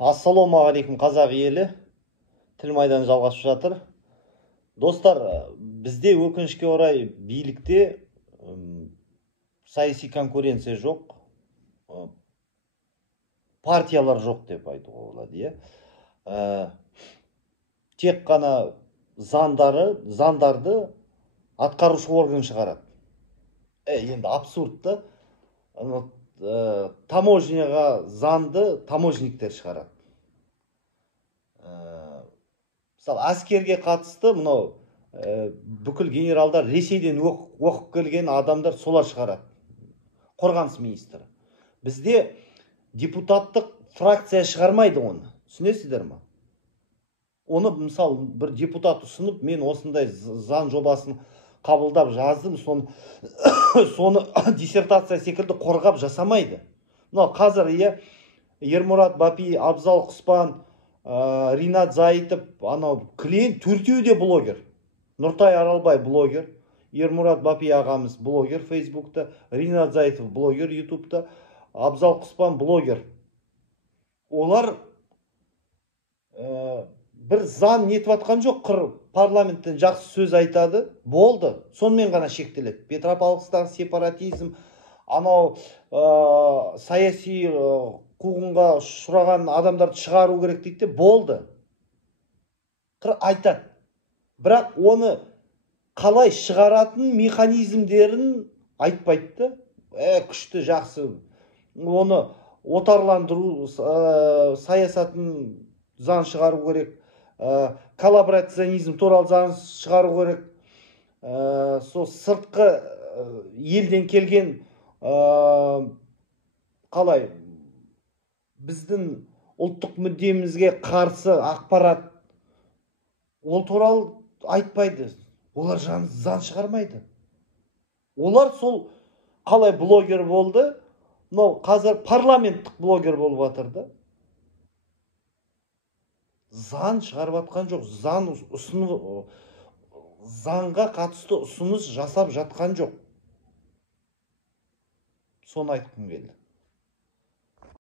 Ассалаумағалейкум қазақ елі. Тіл майдан жалғасып жатыр. Достар, бізде өкінішке орай билікте саяси конкуренция жоқ, партиялар жоқ деп айтуға болады. Тек қана заңдарды атқарушы орган шығарады. Енді абсурд та. Таможняға заңды таможниктер шығарады. Мысалы, әскерге қатысты мынау бүкіл генералдар Ресейден оқып келген адамдар солар шығарады. Қорғаныс министрі. Бізде депутаттық фракция шығармайды оны. Түсінесіздер ме? Оны, мысалы, бір депутат ұсынып, мен осындай заң жобасын қабылдап жаздым, соны диссертация секілді қорғап жасамайды. Қазір Ермұрат Бапи, Абзал Құспан, Ринат Зайытов, клиент төртеуі де блогер. Нұртай Аралбай блогер, Ермұрат Бапи ағамыз блогер Фейсбукта, Ринат Зайытов блогер Ютубта, Абзал Құспан блогер. Олар бір заң нетіп атқан жоқ, парламенттен жақсы сөз айтады, болды, сонымен ғана шектеледі. Петропавловсктағы сепаратизм, саяси қуғынға ұшыраған адамдарды шығару керек дейді, болды. Айтады. Бірақ оны қалай шығаратын механизмдерін айтпайды. Күшті, жақсы. Оны отарландыру саясатын заң шығару керек. Коллаборационизм туралы заң шығару керек. Сол сыртқы елден келген қалай біздің ұлттық мүддемізге қарсы ақпарат ол туралы айтпайды. Олар заң шығармайды. Олар сол қалай блогер болды, қазір парламенттік блогер болып жатыр. Заң шығарып жатқан жоқ, заңға қатысты ұсыныс жасап жатқан жоқ. Соны айтқым келді.